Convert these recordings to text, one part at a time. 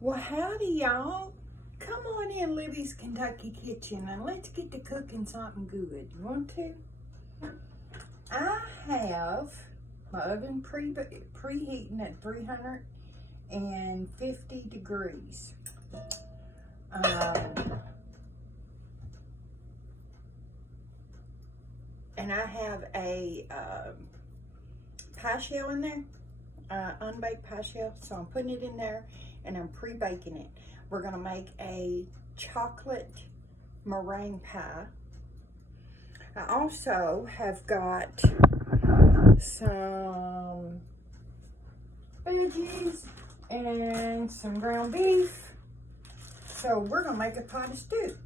Well, howdy, y'all. Come on in Libby's Kentucky Kitchen and let's get to cooking something good. You want to? I have my oven preheating at 350 degrees. And I have a pie shell in there, unbaked pie shell. So I'm putting it in there and I'm pre-baking it. We're gonna make a chocolate meringue pie. I also have got some veggies and some ground beef. So we're gonna make a pot of stew.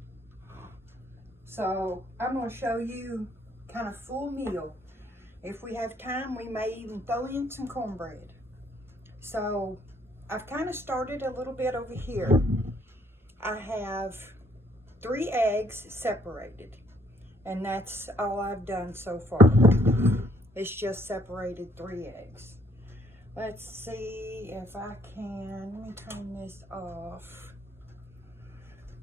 So I'm gonna show you kind of full meal. If we have time, we may even throw in some cornbread. So I've kind of started a little bit over here. I have 3 eggs separated, and that's all I've done so far. It's just separated 3 eggs. Let's see if I can, let me turn this off.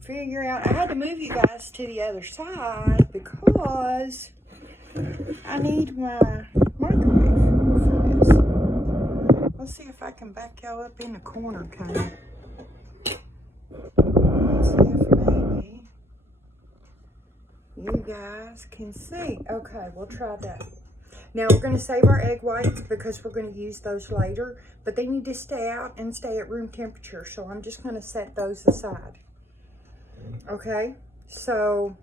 Figure out, I had to move you guys to the other side because I need my microwave for this. Let's see if I can back y'all up in the corner, kind of. Let's see if maybe you guys can see. Okay, we'll try that. Now we're going to save our egg whites because we're going to use those later, but they need to stay out and stay at room temperature. So I'm just going to set those aside. Okay, so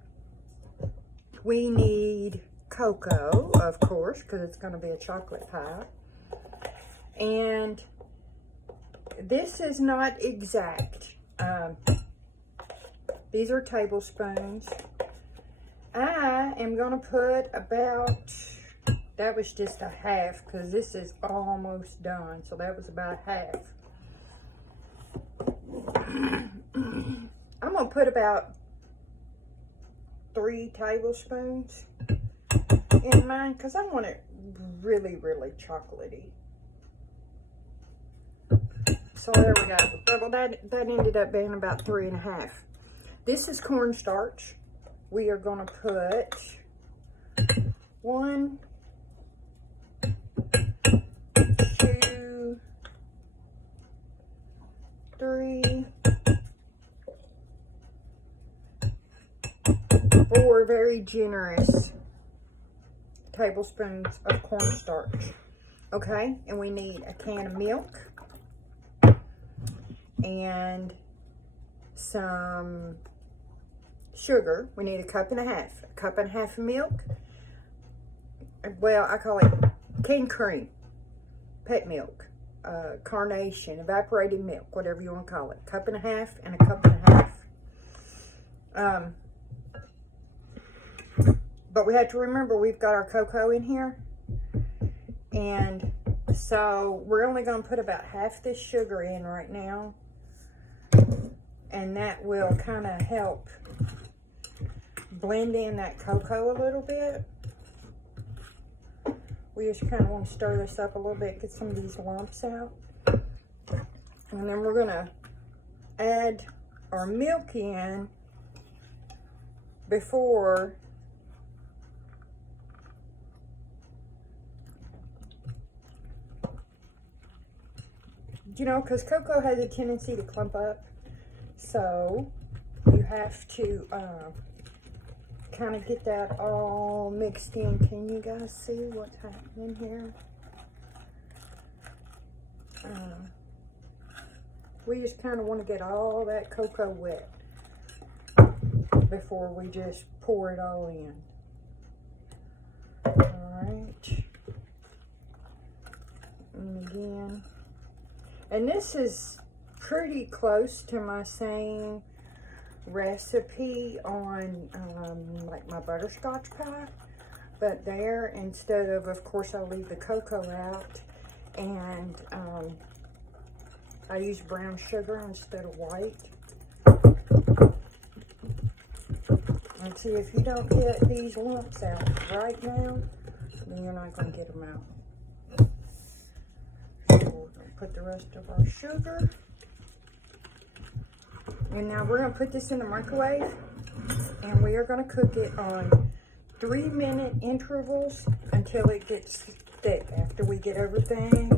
we need cocoa, of course, because it's going to be a chocolate pie. And this is not exact. These are tablespoons. I am going to put about, that was just a half because this is almost done. So that was about half. I'm going to put about 3 tablespoons in mine because I want it really, really chocolatey. So there we go. Well, that ended up being about 3.5. This is cornstarch. We are going to put 1, 2, 3, 4 very generous tablespoons of cornstarch. Okay, and we need a can of milk and some sugar. We need a cup and a half of milk. Well, I call it canned cream, pet milk, carnation, evaporated milk, whatever you want to call it. Cup and a half and a cup and a half. But we have to remember we've got our cocoa in here. And so we're only going to put about half this sugar in right now. And that will kind of help blend in that cocoa a little bit. We just kind of want to stir this up a little bit, get some of these lumps out. And then we're going to add our milk in before because cocoa has a tendency to clump up. So you have to kind of get that all mixed in. Can you guys see what's happening here? We just kind of want to get all that cocoa wet before we just pour it all in. All right. And again. And this is pretty close to my same recipe on like my butterscotch pie. But there, instead of course, I'll leave the cocoa out. And I use brown sugar instead of white. And see, if you don't get these lumps out right now, then you're not going to get them out. So we're going to put the rest of our sugar And now we're gonna put this in the microwave, and we are gonna cook it on 3-minute intervals until it gets thick, after we get everything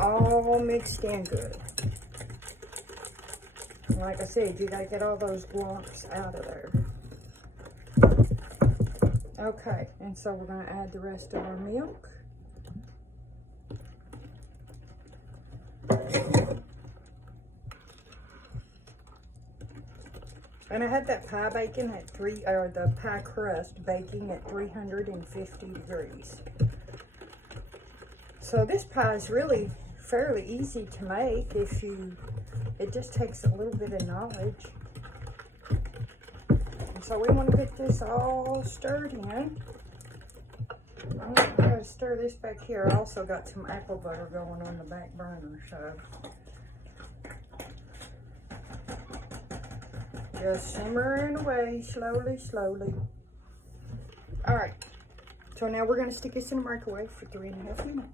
all mixed in good. Like I said, you gotta get all those lumps out of there. Okay, and so we're gonna add the rest of our milk. And I had that pie baking at the pie crust baking at 350 degrees. So this pie is really fairly easy to make it just takes a little bit of knowledge. And so we want to get this all stirred in. I'm going to stir this back here. I also got some apple butter going on the back burner, so just simmering away slowly, slowly. All right, so now we're going to stick this in the microwave for 3.5 minutes.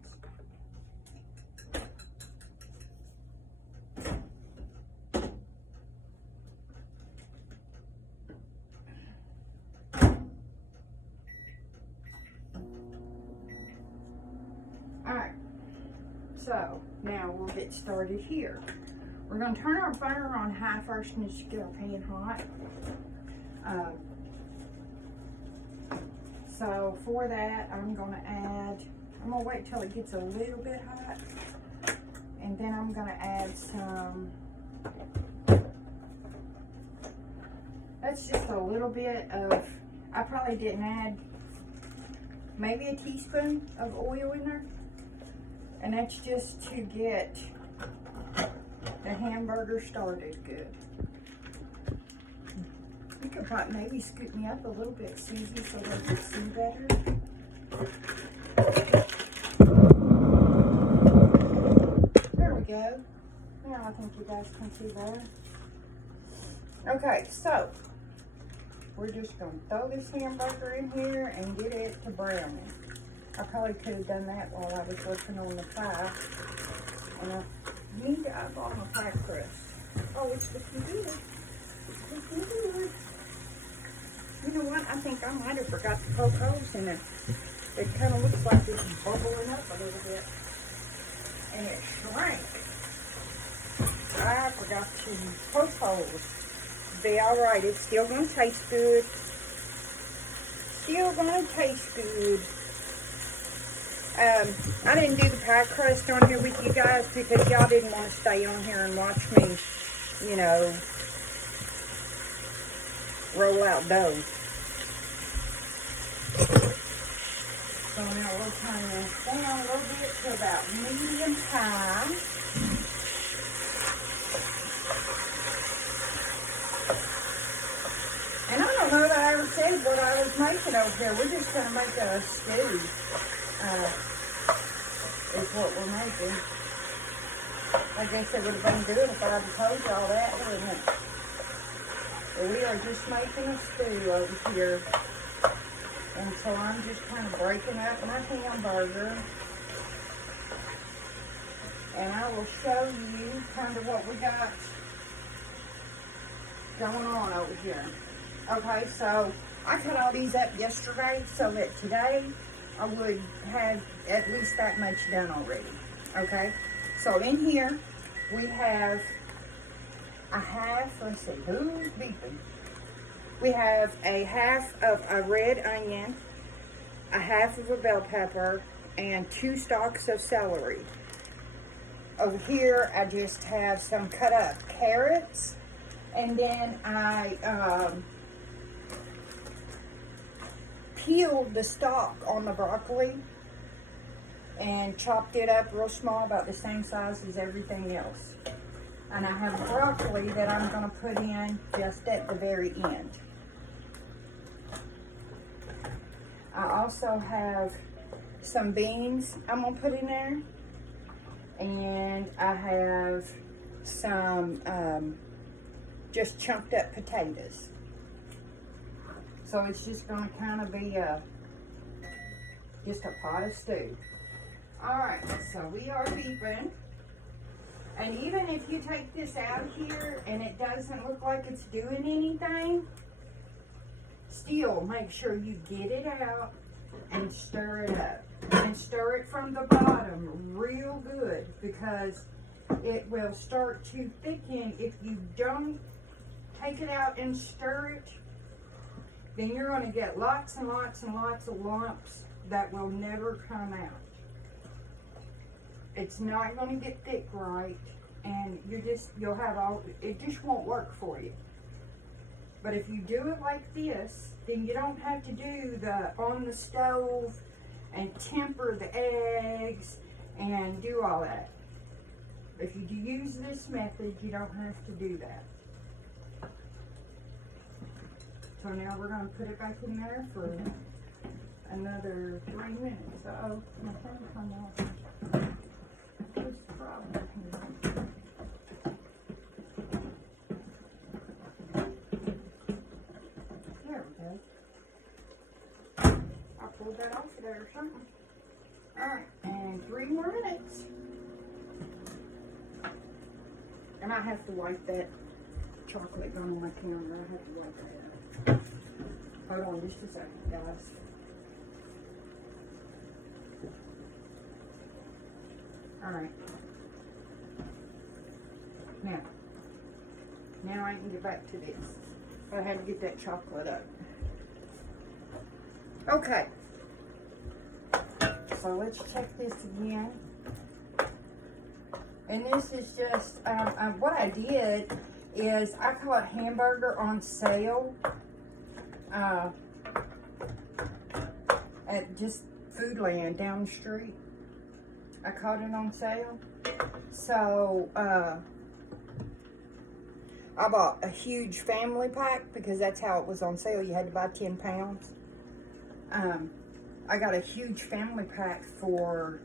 Alright, so now we'll get started here. We're going to turn our fire on high first and just get our pan hot. So for that, I'm going to wait till it gets a little bit hot. And then I'm going to add some, that's just a little bit of, I probably didn't add maybe a teaspoon of oil in there. And that's just to get the hamburger started good. You could probably maybe scoop me up a little bit, Susie, so they can see better. There we go. Now I think you guys can see better. Okay, so we're just going to throw this hamburger in here and get it to browning. I probably could have done that while I was working on the pie. And I need to eyeball my pie crust. Oh, it's looking good. It's looking good. You know what? I think I might have forgot to poke holes in it. It kind of looks like it's bubbling up a little bit. And it shrank. I forgot to poke holes. Be alright. It's still going to taste good. Still going to taste good. I didn't do the pie crust on here with you guys because y'all didn't want to stay on here and watch me, you know, roll out dough. So now we'll turn this down a little bit to about medium high. And I don't know that I ever said what I was making over here. We're just going to make a stew. Is what we're making. I guess it would have been good if I had told you all that, wouldn't it? But we are just making a stew over here. And so I'm just kind of breaking up my hamburger. And I will show you kind of what we got going on over here. Okay, so I cut all these up yesterday so that today I would have at least that much done already, okay? So in here, we have a half, let's see, who's beeping? We have a half of a red onion, a half of a bell pepper, and 2 stalks of celery. Over here, I just have some cut up carrots, and then I peeled the stalk on the broccoli and chopped it up real small, about the same size as everything else. And I have broccoli that I'm going to put in just at the very end. I also have some beans I'm going to put in there. And I have some just chunked up potatoes. So it's just going to kind of be just a pot of stew. All right, so we are beeping. And even if you take this out here and it doesn't look like it's doing anything, still make sure you get it out and stir it up. And stir it from the bottom real good, because it will start to thicken. If you don't take it out and stir it, then you're going to get lots and lots and lots of lumps that will never come out. It's not going to get thick right, and you'll have all, it just won't work for you. But if you do it like this, then you don't have to do the on the stove and temper the eggs and do all that. If you do use this method, you don't have to do that. So now we're going to put it back in there for another 3 minutes. Uh-oh, my phone turned off. What's the problem here? There we go. I pulled that off of there or something. Alright, and 3 more minutes. And I have to wipe that chocolate gum on my camera. I have to wipe that out. Hold on just a second, guys. Alright. Now I can get back to this. I had to get that chocolate up. Okay. So let's check this again. And this is just, what I did is I caught hamburger on sale at just Foodland down the street. I caught it on sale. So, I bought a huge family pack because that's how it was on sale. You had to buy 10 pounds. I got a huge family pack for,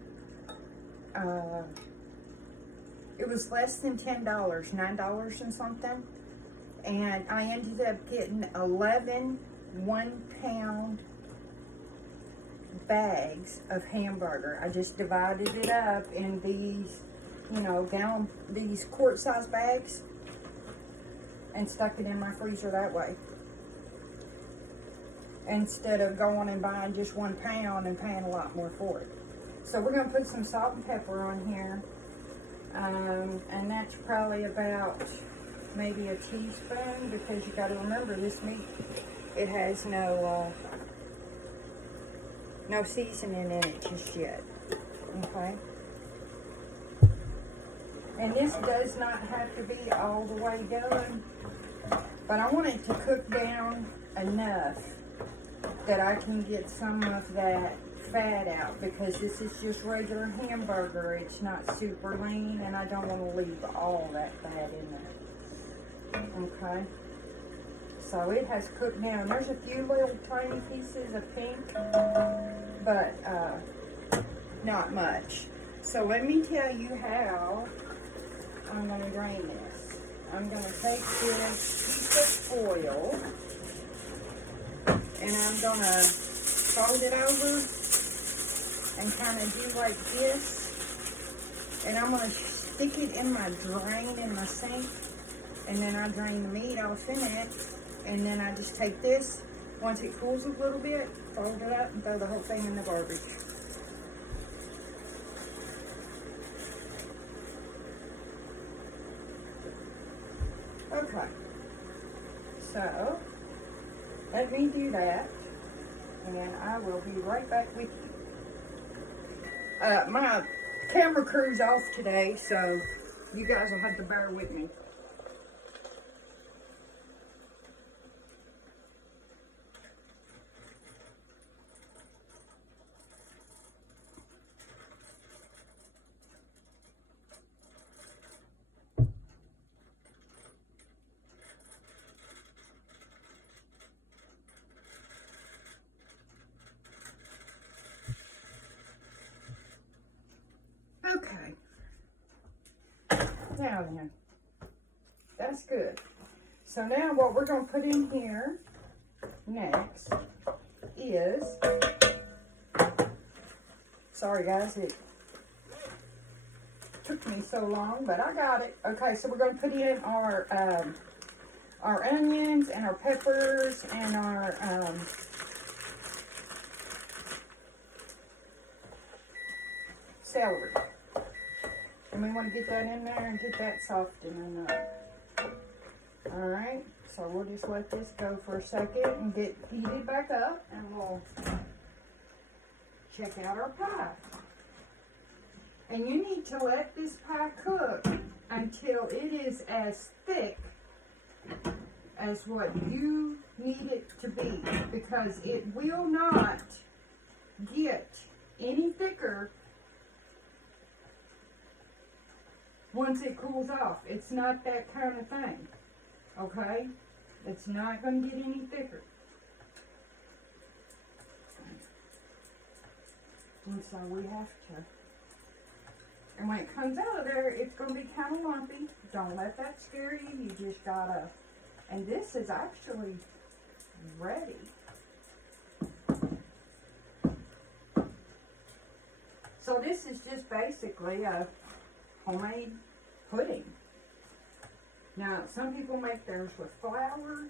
it was less than $10, $9 and something. And I ended up getting 11 1-pound bags of hamburger. I just divided it up in these, you know, these quart-size bags and stuck it in my freezer that way. Instead of going and buying just 1 pound and paying a lot more for it. So we're going to put some salt and pepper on here. And that's probably about maybe a teaspoon, because you got to remember this meat, it has no seasoning in it just yet. Okay. And this does not have to be all the way done, but I want it to cook down enough that I can get some of that fat out, because this is just regular hamburger. It's not super lean, and I don't want to leave all that fat in there. Okay. So it has cooked down. There's a few little tiny pieces of pink, but not much. So let me tell you how I'm going to drain this. I'm going to take this piece of foil, and I'm going to fold it over and kind of do like this. And I'm going to stick it in my drain in my sink. And then I drain the meat off in it. And then I just take this, once it cools a little bit, fold it up and throw the whole thing in the garbage. Okay. So, let me do that. And I will be right back with you. My camera crew's off today, so you guys will have to bear with me. Okay. Now then, that's good. So now what we're going to put in here next is, sorry guys, Took me so long, but I got it. Okay, so we're going to put in our onions and our peppers and our celery. And we want to get that in there and get that softening up. Alright, so we'll just let this go for a second and get heated back up, and we'll check out our pie. And you need to let this pie cook until it is as thick as what you need it to be, because it will not get any thicker once it cools off. It's not that kind of thing, okay? It's not going to get any thicker. And so we have to, and when it comes out of there, it's going to be kind of lumpy. Don't let that scare you. You just gotta, and this is actually ready. So this is just basically a homemade pudding. Now, some people make theirs with flour.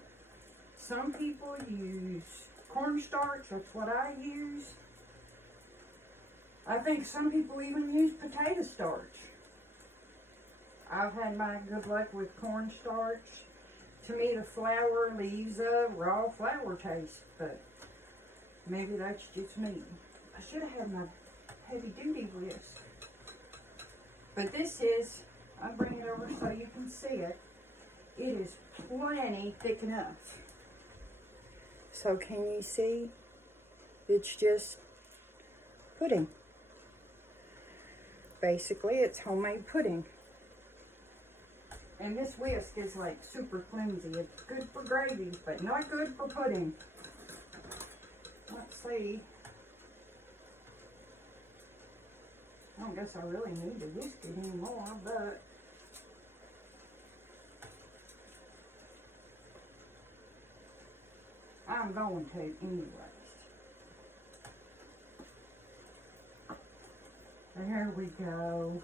Some people use cornstarch. That's what I use. I think some people even use potato starch. I've had my good luck with cornstarch. To me, the flour leaves a raw flour taste, but maybe that's just me. I should have had my heavy-duty whisk. But this is, I'll bring it over so you can see it. It is plenty thick enough. So can you see? It's just pudding. Basically, it's homemade pudding. And this whisk is like super flimsy. It's good for gravy, but not good for pudding. Let's see. I don't guess I really need to whisk it anymore, but I'm going to anyways. There we go.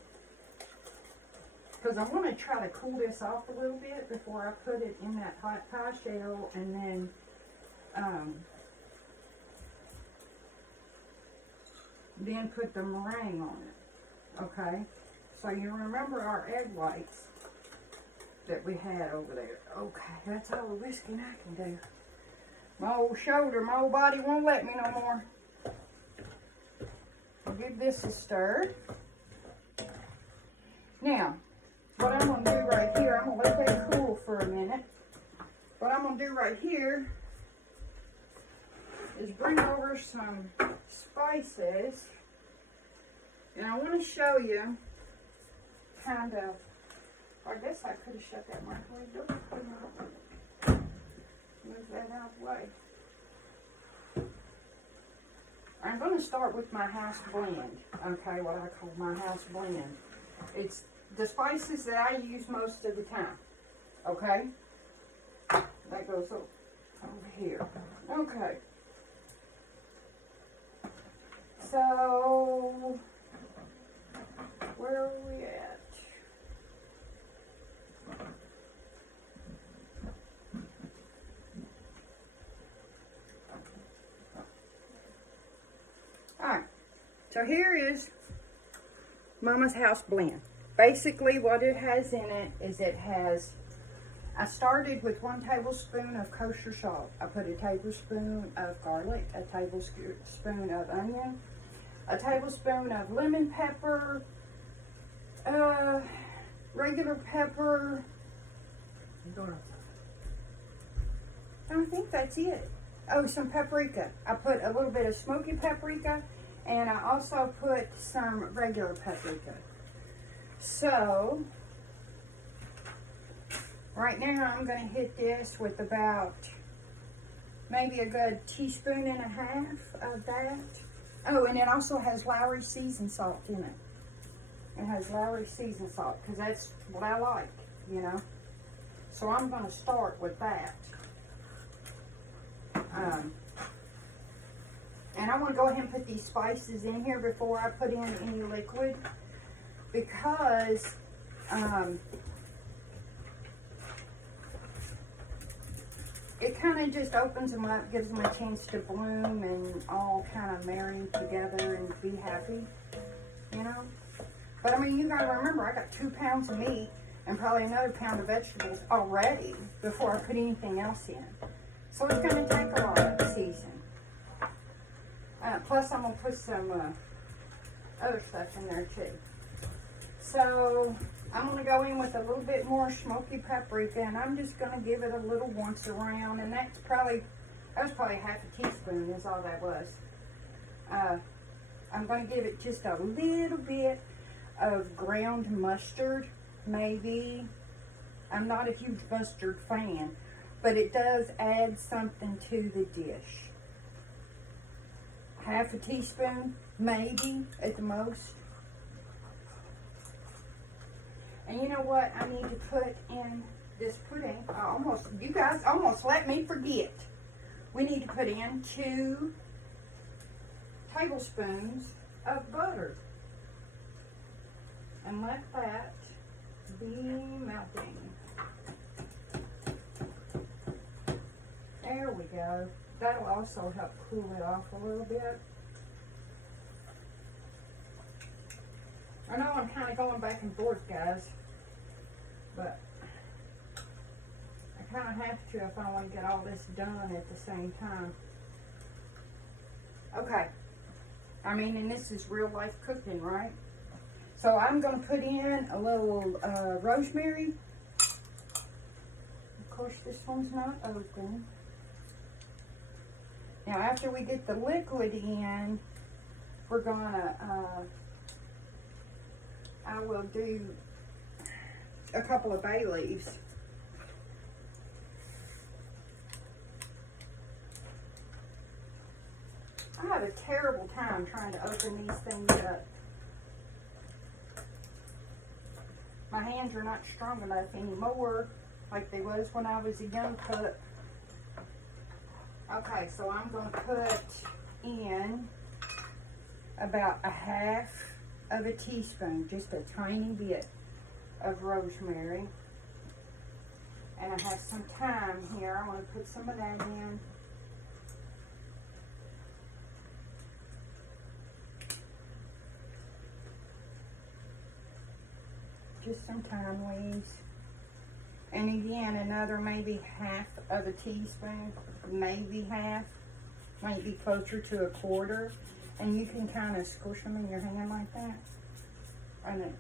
Because I want to try to cool this off a little bit before I put it in that hot pie shell, and then put the meringue on it. Okay? So you remember our egg whites that we had over there. Okay, that's all the whisking I can do. My old shoulder, my old body won't let me no more. I'll give this a stir. Now, what I'm going to do right here, I'm going to let that cool for a minute. What I'm going to do right here is bring over some spices. And I want to show you kind of, I guess I could have shut that microwave door. Move that out of the way. I'm going to start with my house blend, okay, what I call my house blend. It's the spices that I use most of the time, okay? That goes over here. Okay. So, where are we at? Alright, so here is Mama's House Blend. Basically what it has in it is I started with 1 tablespoon of kosher salt. I put a tablespoon of garlic, a tablespoon of onion, a tablespoon of lemon pepper, regular pepper. I think that's it. Oh, some paprika. I put a little bit of smoky paprika, and I also put some regular paprika. So, right now I'm going to hit this with about maybe a good 1.5 teaspoons of that. Oh, and it also has Lowry seasoned salt in it. It has Lowry seasoned salt because that's what I like, you know. So I'm going to start with that. And I want to go ahead and put these spices in here before I put in any liquid. because it kind of just opens them up, gives them a chance to bloom and all kind of marry together and be happy, you know. But I mean, you gotta remember, I got 2 pounds of meat and probably another pound of vegetables already before I put anything else in. So it's gonna take a lot of season. Plus I'm gonna put some other stuff in there too. So I'm gonna go in with a little bit more smoky paprika, and I'm just gonna give it a little once around, and that was probably half a teaspoon is all that was. I'm gonna give it just a little bit of ground mustard, maybe. I'm not a huge mustard fan, but it does add something to the dish. Half a teaspoon, maybe, at the most. And you know what I need to put in this pudding? You guys almost let me forget. We need to put in 2 tablespoons of butter. And let that be melting. There we go. That'll also help cool it off a little bit. I know I'm kind of going back and forth, guys, but I kind of have to if I want to get all this done at the same time. Okay. I mean, and this is real life cooking, right? So I'm going to put in a little rosemary. Of course, this one's not open. Now, after we get the liquid in, we're going to, I will do a couple of bay leaves. I had a terrible time trying to open these things up. My hands are not strong enough anymore like they was when I was a young cook. Okay, so I'm going to put in about a half of a teaspoon, just a tiny bit of rosemary. And I have some thyme here. I want to put some of that in. Just some thyme leaves. And again, another maybe half of a teaspoon, maybe half, might be closer to a quarter. And you can kind of squish them in your hand like that. And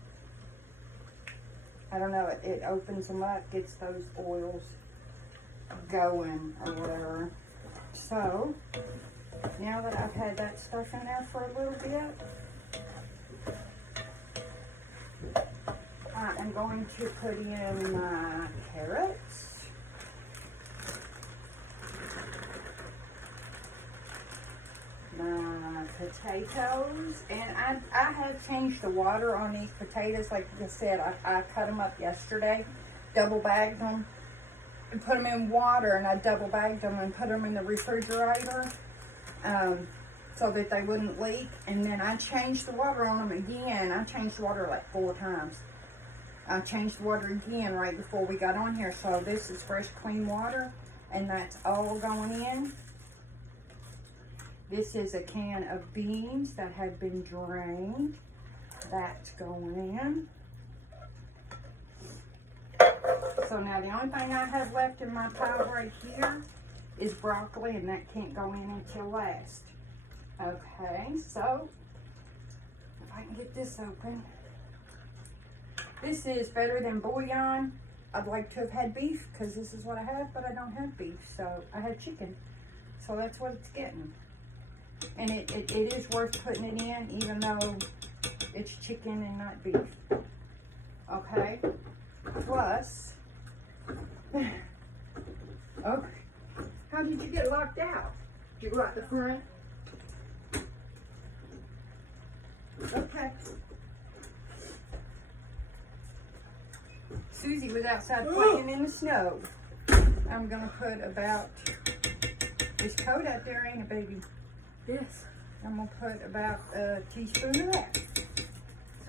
I don't know, it opens them up, gets those oils going or whatever. So, now that I've had that stuff in there for a little bit, I am going to put in my carrots. My potatoes. And I have changed the water on these potatoes. Like I said, I cut them up yesterday, double bagged them, and put them in water, and I double bagged them and put them in the refrigerator so that they wouldn't leak. And then I changed the water on them again. I changed the water like 4 times. I changed the water again right before we got on here. So this is fresh, clean water, and that's all going in. This is a can of beans that have been drained. That's going in. So now the only thing I have left in my pile right here is broccoli, and that can't go in until last. Okay, so if I can get this open. This is better than bouillon. I'd like to have had beef because this is what I have, but I don't have beef, so I have chicken. So that's what it's getting. And it is worth putting it in, even though it's chicken and not beef. Okay? Plus, oh, how did you get locked out? Did you go out the front? Okay. Susie was outside playing in the snow. I'm going to put about, this coat out there, ain't it, baby? Yes. I'm going to put about a teaspoon of that.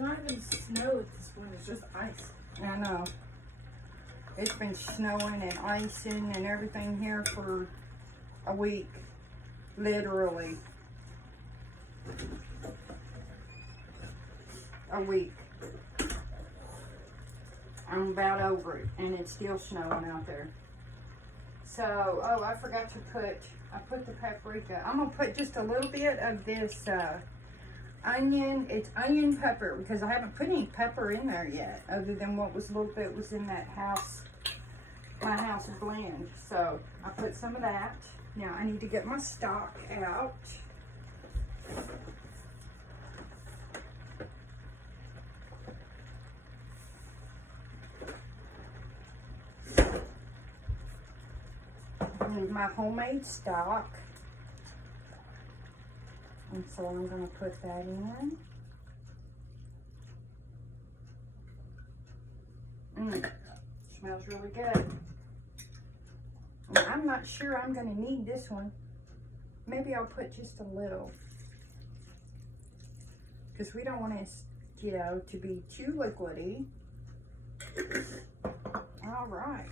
not even snow at this point, it's just ice. I know. It's been snowing and icing and everything here for a week. Literally. A week. I'm about over it, and it's still snowing out there. So, oh, I forgot to I put the paprika. I'm gonna put just a little bit of this onion. It's onion pepper, because I haven't put any pepper in there yet, other than what was a little bit was in that my house blend. So I put some of that. Now I need to get my stock out. And my homemade stock. And so I'm going to put that in. Smells really good. Now, I'm not sure I'm going to need this one. Maybe I'll put just a little. Because we don't want it, you know, to be too liquidy. All right.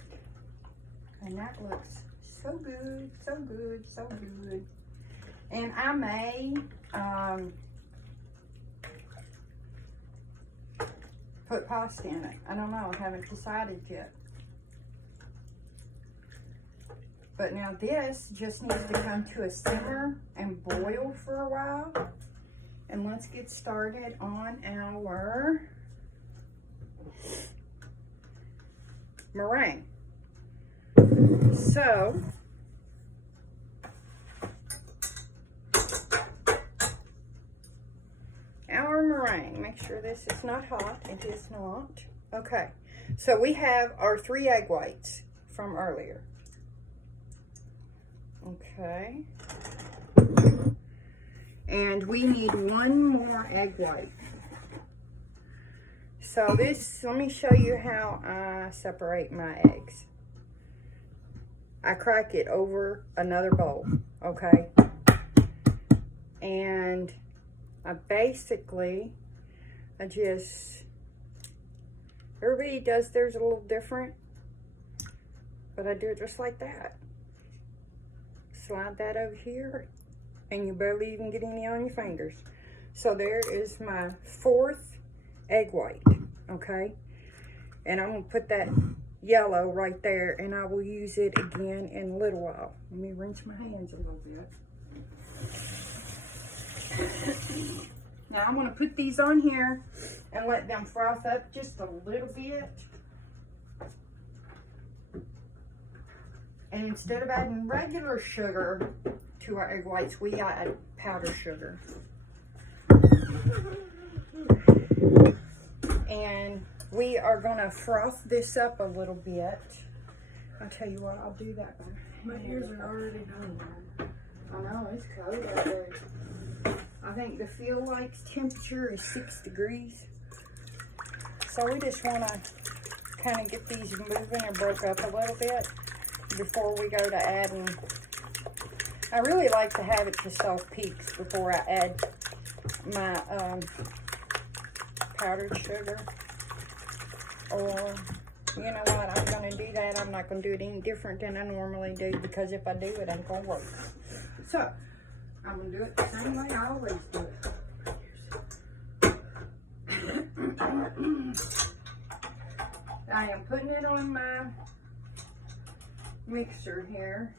And that looks so good, so good, so good. And I may put pasta in it. I don't know. I haven't decided yet. But now this just needs to come to a simmer and boil for a while. And let's get started on our meringue. So, our meringue, make sure this is not hot. It is not. Okay, so we have our 3 egg whites from earlier. Okay. And we need 1 more egg white. So this, let me show you how I separate my eggs. I crack it over another bowl, okay? And I basically, everybody does theirs a little different, but I do it just like that. Slide that over here, and you barely even get any on your fingers. So there is my 4th egg white, okay? And I'm gonna put that yellow right there, and I will use it again in a little while. Let me rinse my hands a little bit. Now I'm gonna put these on here and let them froth up just a little bit. And instead of adding regular sugar to our egg whites, we add powdered sugar. And we are gonna froth this up a little bit. I'll tell you what, I'll do that one. My ears are already done. I know, it's cold out there. I think the feel like temperature is 6 degrees. So we just wanna kind of get these moving and broke up a little bit before we go to adding. I really like to have it to soft peaks before I add my powdered sugar. Or, you know what, I'm going to do that. I'm not going to do it any different than I normally do, because if I do, it ain't going to work. So, I'm going to do it the same way I always do it. I am putting it on my mixer here.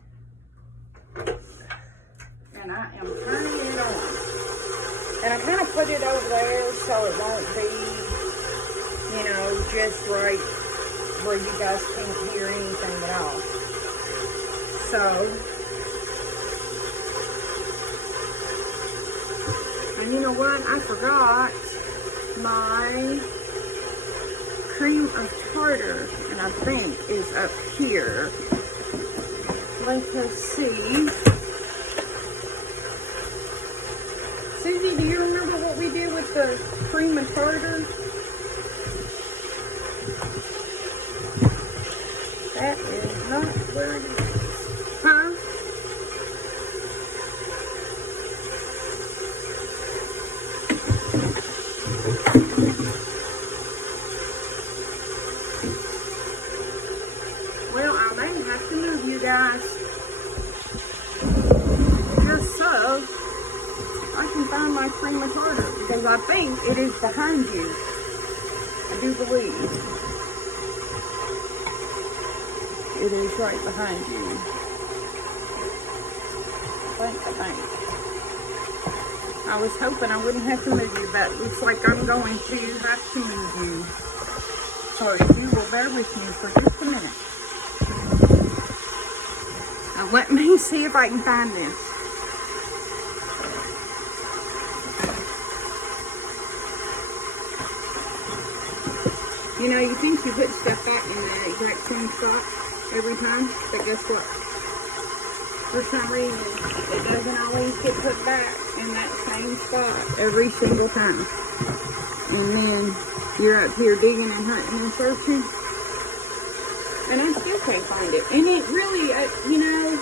And I am turning it on. And I kind of put it over there so it won't be, you know, just right where you guys can't hear anything at all. So, and you know what? I forgot my cream of tartar, and I think is up here. Let us see. Susie, do you remember what we did with the cream of tartar? That is not where it is. Huh? you guys. Just so I can find my cream of tartar, because I think it is behind you. I do believe it is right behind you. I think. I was hoping I wouldn't have to move you, but it looks like I'm going to have to move you. So if you will bear with me for just a minute. Now let me see if I can find this. You know, you think you put stuff back in the exact same spot every time, but guess what? For some reason, it doesn't always get put back in that same spot every single time. And then you're up here digging and hunting and searching, and I still can't find it. And it really, you know,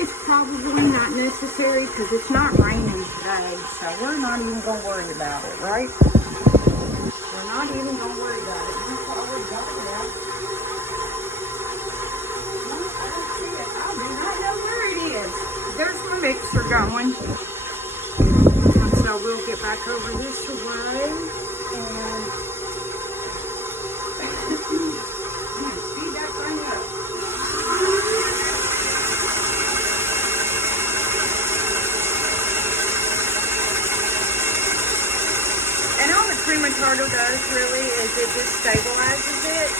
it's probably not necessary because it's not raining today, so we're not even going to worry about it, right? We're not even going to worry about it. That's all we're talking about. I don't see it. I do not know where it is. There's my mixer going. And so we'll get back over this way and speed that thing up. And all the cream of tartar does really is it just stabilizes it.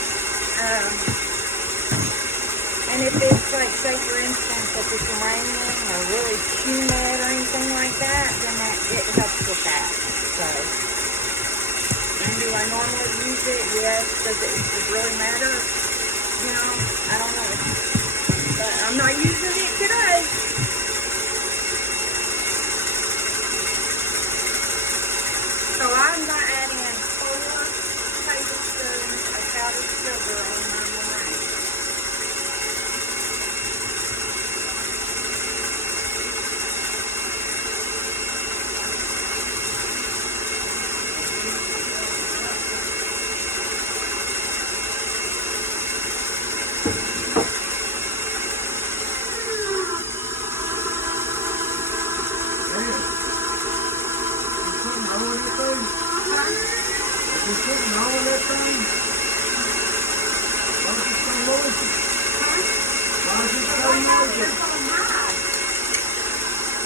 And if it's like, say for instance, if it's raining or really humid or anything like that, then it helps with that. So, and do I normally use it? Yes. Does it really matter? You know, I don't know. But I'm not using it today. So I'm going to add in 4 tablespoons of powdered sugar on my meringue.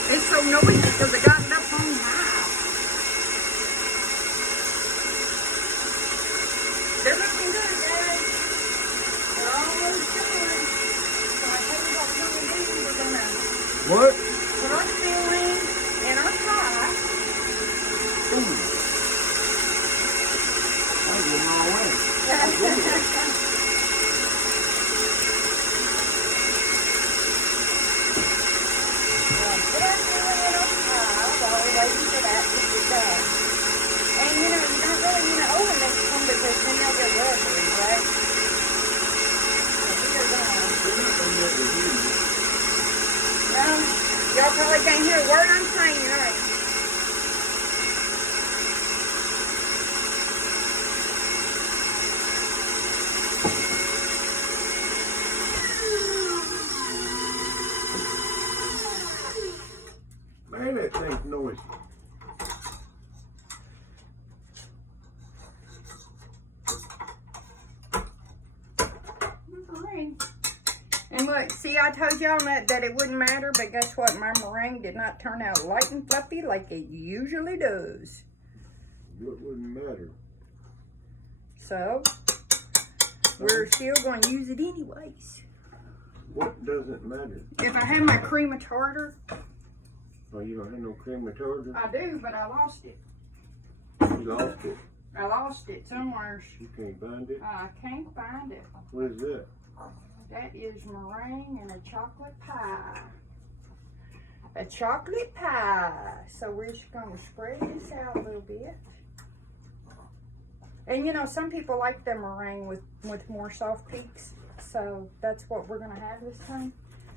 It's so noisy because I got it up on high. They're looking good, guys. They're almost done. So I tell you what we're going to do. We're going to put our filling in our pie. I'm getting all wet. Put our filling in our pie while we're waiting for that to get done. And you know, you don't really need to overmix them because then they'll get rubbery, right? So we are done. Well, y'all probably can't hear a word I'm saying, right? Man, that thing's noisy. And look, see, I told y'all that it wouldn't matter, but guess what? My meringue did not turn out light and fluffy like it usually does. It wouldn't matter. So, we're still going to use it anyways. What doesn't matter? If I had my cream of tartar. Oh, you don't have no cream of tartar? I do, but I lost it. You lost it. I lost it somewhere. You can't find it? I can't find it. What is that? That is meringue and a chocolate pie. A chocolate pie. So we're just going to spread this out a little bit. And you know, some people like their meringue with more soft peaks. So that's what we're going to have this time.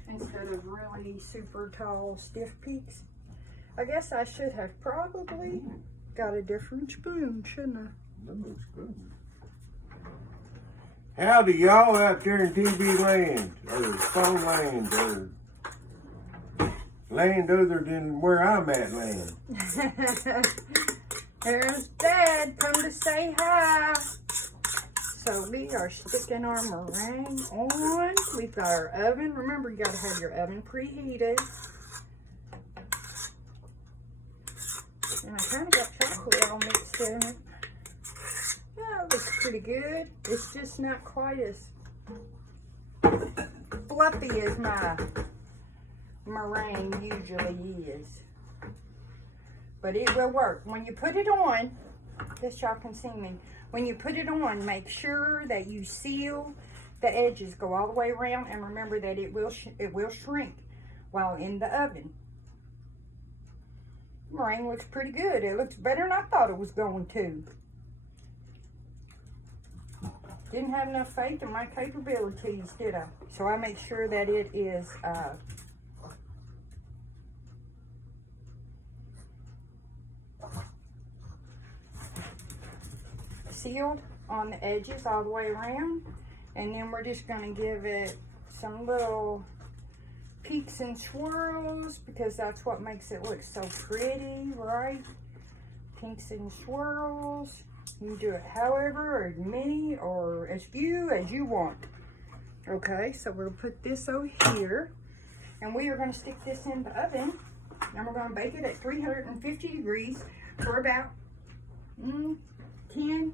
Instead of really super tall, stiff peaks. I guess I should have probably got a different spoon, shouldn't I? That looks good. Howdy, y'all out there in TV land, or phone land, or land other than where I'm at land. There's Dad, come to say hi. So we are sticking our meringue on. We've got our oven. Remember, you gotta have your oven preheated. And I kind of got chocolate all mixed in it. Yeah, it looks pretty good. It's just not quite as fluffy as my meringue usually is. But it will work. When you put it on, guess y'all can see me. When you put it on, make sure that you seal the edges. Go all the way around, and remember that it will shrink while in the oven. Meringue looks pretty good. It looks better than I thought it was going to. Didn't have enough faith in my capabilities, did I? So I make sure that it is sealed on the edges all the way around. And then we're just going to give it some little peaks and swirls, because that's what makes it look so pretty, right? Pinks and swirls. You can do it however, or as many or as few as you want. Okay, so we'll put this over here, and we are going to stick this in the oven, and we're going to bake it at 350 degrees for about 10,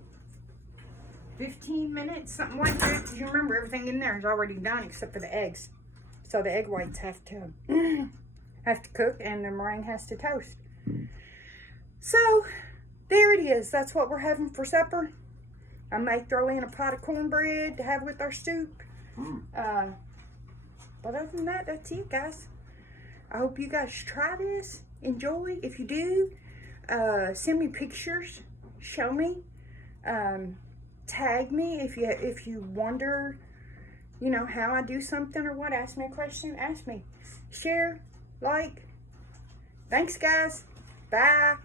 15 minutes, something like that. Because you remember, everything in there is already done except for the eggs. So the egg whites have to cook, and the meringue has to toast. So there it is. That's what we're having for supper. I may throw in a pot of cornbread to have with our soup. But other than that, that's it, guys. I hope you guys try this. Enjoy. If you do, send me pictures. Show me. Tag me if you wonder, you know, how I do something or what. Ask me a question. Ask me. Share. Like. Thanks, guys. Bye.